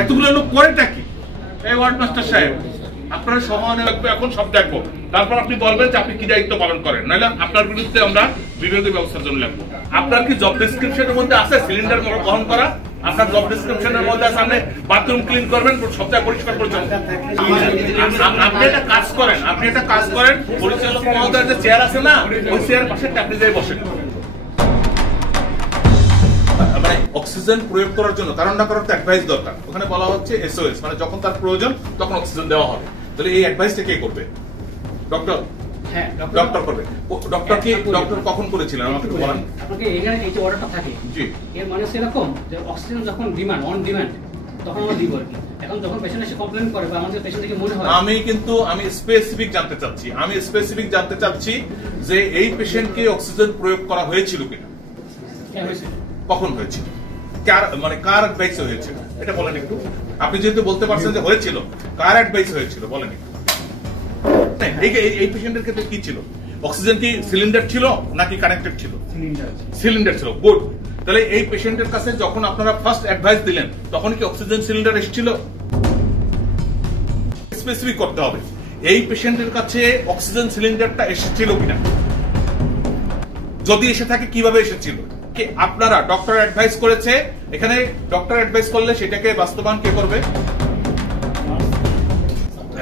এতগুলো লোক করেটা কি? এই ওয়ার্ড মাস্টার সাহেব, আপনারা সমানে লাগবে, এখন সব দেখবো, তারপর আপনি বলবেন যে আপনি কি দায়িত্ব পালন করেন, নাহলে আপনার বিরুদ্ধে আমরা বিভাগীয় ব্যবস্থার জন্য লাগবো। আপনার কি জব ডেসক্রিপশনের মধ্যে আছে সিলিন্ডার গ্রহণ করা? আপনার জব ডেসক্রিপশনের মধ্যে আছে আপনি বাথরুম ক্লিন করবেন, সবচেয়ে পরিষ্কার পরিচ্ছন্ন। আপনি একটা কাজ করেন, পরিচালক মহোদয়ের যে চেয়ার আছে না, ওই চেয়ার পাশে আপনি যাই বসেন। মানে অক্সিজেন প্রয়োগ করার জন্য কারণ না করার অ্যাডভাইস দরকার। ওখানে বলা হচ্ছে এসওএস, মানে যখন তার প্রয়োজন তখন অক্সিজেন দেওয়া হবে। তাহলে এই অ্যাডভাইসটা কে করবে? ডক্টর। হ্যাঁ, ডক্টর করবে। ডক্টর কখন করেছিলেন আমাকে একটু বলেন। আপনাকে এখানে এই যে অর্ডারটা থাকে, জি, এর মানে এরকম যে অক্সিজেন যখন ডিমান্ড অন ডিমান্ড তখন আমরা দিব আর কি। এখন যখন পেশেন্ট এসে কমপ্লেইন করে বা আমাদের পেশেন্ট থেকে মনে হয়, আমি স্পেসিফিক জানতে চাচ্ছি যে এই পেশেন্টকে অক্সিজেন প্রয়োগ করা হয়েছিল কিনা, কখন হয়েছিল, কার অ্যাডভাইসে হয়েছিল, এটা বলেন একটু। আপনি যেহেতু বলতে পারছেন যে হয়েছিল, কার অ্যাডভাইসে হয়েছিল বলেন একটু। এই পেশেন্টের ক্ষেত্রে কি ছিল? অক্সিজেন কি সিলিন্ডার ছিল নাকি কানেক্টেড ছিল? সিলিন্ডার ছিল। গুড। তাহলে এই পেশেন্টের কাছে যখন আপনারা ফার্স্ট অ্যাডভাইস দিলেন তখন কি অক্সিজেন সিলিন্ডার এসেছিল? স্পেসিফিক করতে হবে এই পেশেন্টের কাছে অক্সিজেন সিলিন্ডারটা এসেছিল কিনা, যদি এসে থাকে কিভাবে এসেছিল। আপনারা ডক্টর অ্যাডভাইস করেছে, এখানে ডক্টর অ্যাডভাইস করলে সেটাকে বাস্তবায়ন কে করবে?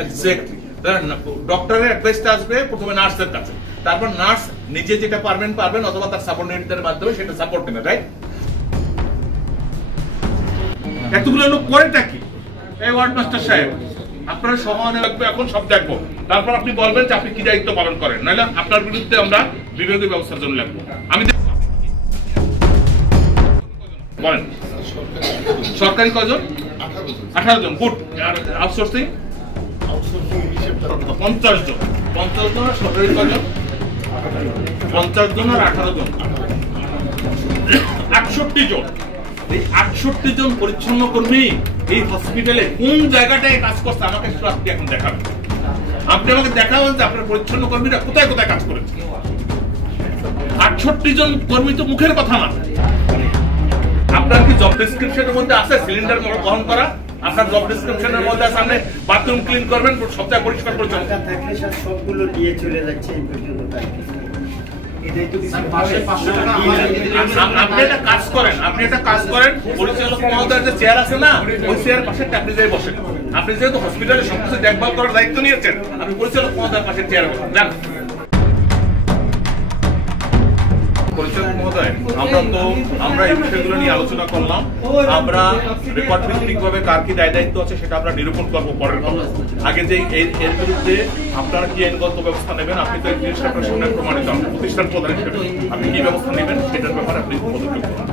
এক্স্যাক্টলি। ডক্টরের অ্যাডভাইসটা আসবে প্রথমে নার্সের কাছে, তারপর নার্স নিজে যেটা পারবেন অথবা তার সাবঅর্ডিনেটদের মাধ্যমে সেটা সাপোর্ট নেবে, রাইট? এতগুলো লোক করেটা কি? এই ওয়ার্ড মাস্টার সাহেব, আপনারা সমানে লাগবে, এখন সব দেখবো, তারপর আপনি বলবেন যে আপনি কি দায়িত্ব পালন করেন, নাহলে আপনার বিরুদ্ধে আমরা বিভাগীয় ব্যবস্থার জন্য লাগবো। আমি বলেন সরকারি কজন? 18 জন। গুড। আউটসোর্সিং 50 জন। 50 জন। আর সরকারি কজন? 50 জন আর 18 জন, 68 জন। এই 68 জন পরিচ্ছন্ন কর্মী এই হসপিটালে কোন জায়গাটায় কাজ করছে আমাকে একটু আপনি এখন দেখাবেন। আপনি আমাকে দেখাবেন যে আপনার পরিচ্ছন্ন কর্মীরা কোথায় কোথায় কাজ করেছে। 68 জন কর্মী তো মুখের কথা না। আপনার কি জব ডেসক্রিপশনের মধ্যে আছে সিলিন্ডার গ্রহণ করা? আপনার জব ডেসক্রিপশনের মধ্যে আছে আপনি বাথরুম ক্লিন করবেন, সবচেয়ে পরিষ্কার পরিচ্ছন্ন। সবগুলো দিয়ে চলে যাচ্ছে। আপনি একটা কাজ করেন, পরিচালক মহোদয়ের যে চেয়ার আছে না, ওই চেয়ার পাশে আপনি যাই বসেন। আপনি যেহেতু হসপিটালে সবকিছু দেখভাল করার দায়িত্ব নিয়েছেন, আপনি পরিচালক মহোদয়ের পাশে চেয়ার বসেন। যান। পরিচালক মহোদয়, আমরা এই বিষয়গুলো নিয়ে আলোচনা করলাম। আমরা রেকর্ড ভিত্তিক ভাবে কার কি দায় দায়িত্ব আছে সেটা আমরা নিরূপণ করবো পরের কথা। আগে যে এর বিরুদ্ধে আপনারা কি আইনগত ব্যবস্থা নেবেন, আপনি তো এই জিনিসটা আপনার সামনে প্রমাণিত, প্রতিষ্ঠান প্রধান হিসেবে আপনি কি ব্যবস্থা নেবেন সেটার ব্যাপারে আপনি পদক্ষেপ করুন।